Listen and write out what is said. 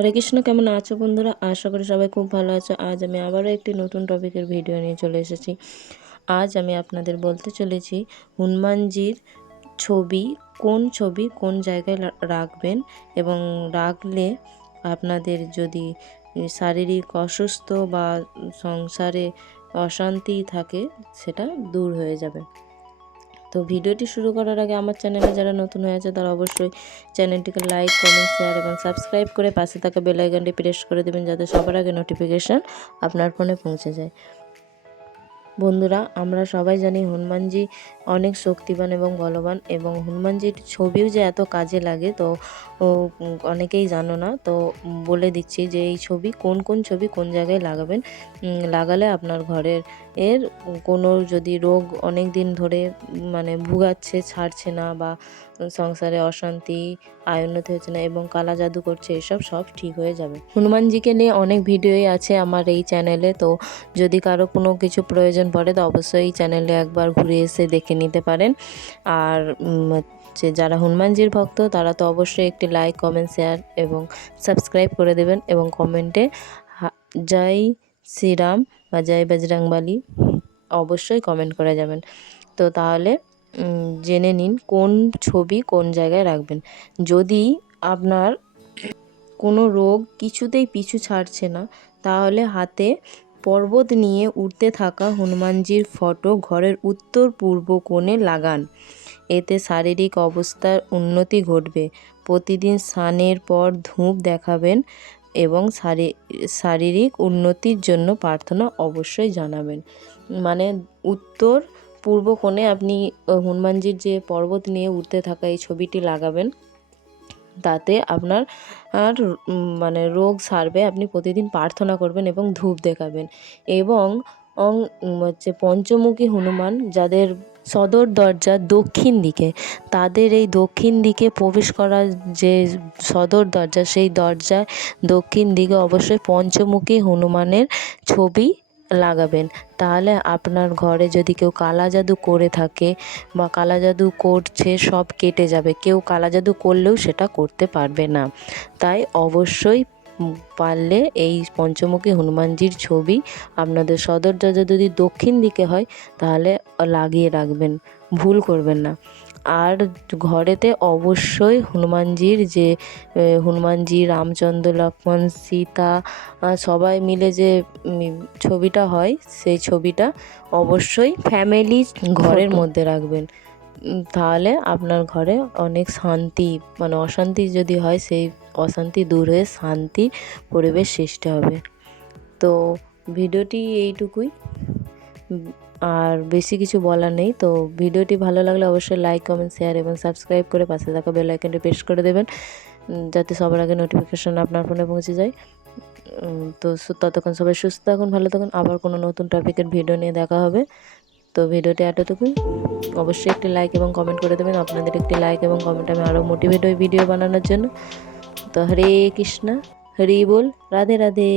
হরে কৃষ্ণ। কেমন আছো বন্ধুরা? আশা করি সবাই খুব ভালো আছো। আজ আমি আবারও একটি নতুন টপিকের ভিডিও নিয়ে চলে এসেছি। আজ আমি আপনাদের বলতে চলেছি হনুমানজির ছবি কোন জায়গায় রাখবেন, এবং রাখলে আপনাদের যদি শারীরিক অসুস্থ বা সংসারে অশান্তি থাকে সেটা দূর হয়ে যাবে। তো ভিডিওটি শুরু করার আগে আমার চ্যানেলে যারা নতুন হয়ে আছে তারা অবশ্যই চ্যানেলটিকে লাইক, কমেন্ট, শেয়ার এবং সাবস্ক্রাইব করে পাশে থাকা বেল আইকনটি প্রেস করে দেবেন, যাতে সবার আগে নোটিফিকেশান আপনার ফোনে পৌঁছে যায়। বন্ধুরা, আমরা সবাই জানি হনুমানজি অনেক শক্তিবান এবং বলবান, এবং হনুমানজির ছবিও যে এত কাজে লাগে তো অনেকেই জানো না। তো বলে দিচ্ছি যে এই ছবি কোন ছবি কোন জায়গায় লাগাবেন। লাগালে আপনার ঘরের কোনো যদি রোগ অনেক দিন ধরে মানে ভুগাচ্ছে, ছাড়ছে না, বা সংসারে অশান্তি, আয় উন্নতি হচ্ছে না এবং কালা জাদু করছে, এসব সব ঠিক হয়ে যাবে। হনুমানজিকে নিয়ে অনেক ভিডিওই আছে আমার এই চ্যানেলে। তো যদি কারো কোনো কিছু প্রয়োজন পড়ে তো অবশ্যই এই চ্যানেলে একবার ঘুরে এসে দেখে নিতে পারেন। আর যারা হনুমানজির ভক্ত তারা তো অবশ্যই একটি লাইক, কমেন্ট, শেয়ার এবং সাবস্ক্রাইব করে দেবেন, এবং কমেন্টে জয় শ্রীরাম বা জয় বজরংবলী অবশ্যই কমেন্ট করে যাবেন। তো তাহলে জেনে নিন কোন ছবি কোন জায়গায় রাখবেন। যদি আপনার কোনো রোগ কিছুতেই পিছু ছাড়ছে না, তাহলে হাতে পর্বত নিয়ে উঠতে থাকা হনুমানজির ফটো ঘরের উত্তর পূর্ব কোণে লাগান। এতে শারীরিক অবস্থার উন্নতি ঘটবে। প্রতিদিন স্নানের পর ধূপ দেখাবেন এবং শারীরিক উন্নতির জন্য প্রার্থনা অবশ্যই জানাবেন। মানে উত্তর পূর্ব কোণে আপনি হনুমানজির যে পর্বত নিয়ে উঠতে থাকা এই ছবিটি লাগাবেন, তাতে আপনার মানে রোগ সারবে। আপনি প্রতিদিন প্রার্থনা করবেন এবং ধূপ দেখাবেন। এবং পঞ্চমুখী হনুমান যাদের সদর দরজা দক্ষিণ দিকে, তাদের এই দক্ষিণ দিকে প্রবেশ করার যে সদর দরজা, সেই দরজায় দক্ষিণ দিকে অবশ্যই পঞ্চমুখী হনুমানের ছবি লাগাবেন। তাহলে আপনার ঘরে যদি কেউ কালা জাদু করে থাকে বা কালা জাদু করছে, সব কেটে যাবে। কেউ কালা জাদু করলেও সেটা করতে পারবে না। তাই অবশ্যই পারলে এই পঞ্চমুখী হনুমানজির ছবি আপনাদের সদর দরজা যদি দক্ষিণ দিকে হয় তাহলে লাগিয়ে রাখবেন, ভুল করবেন না। আর ঘরেতে অবশ্যই হনুমানজি, রামচন্দ্র, লক্ষ্মণ, সীতা সবাই মিলে যে ছবিটা হয়, সেই ছবিটা অবশ্যই ফ্যামিলি ঘরের মধ্যে রাখবেন। তাহলে আপনার ঘরে অনেক শান্তি, মানে অশান্তি যদি হয় সেই অশান্তি দূর হয়ে শান্তি পরিবেশ সৃষ্টি হবে। তো ভিডিওটি এইটুকুই, আর বেশি কিছু বলার নেই। তো ভিডিওটি ভালো লাগলে অবশ্যই লাইক, কমেন্ট, শেয়ার এবং সাবস্ক্রাইব করে পাশে থাকা বেল আইকনটি প্রেস করে দেবেন, যাতে সবার আগে নোটিফিকেশান আপনার ফোনে পৌঁছে যায়। তো ততক্ষণ সবাই সুস্থ থাকুন, ভালো থাকুন। আবার কোনো নতুন টপিকের ভিডিও নিয়ে দেখা হবে। তো ভিডিওটি এতটুকুই। অবশ্যই একটি লাইক এবং কমেন্ট করে দেবেন। আপনাদের একটি লাইক এবং কমেন্ট আমি আরও মোটিভেট হই ভিডিও বানানোর জন্য। তো হরে কৃষ্ণা, হরি বল, রাধে রাধে।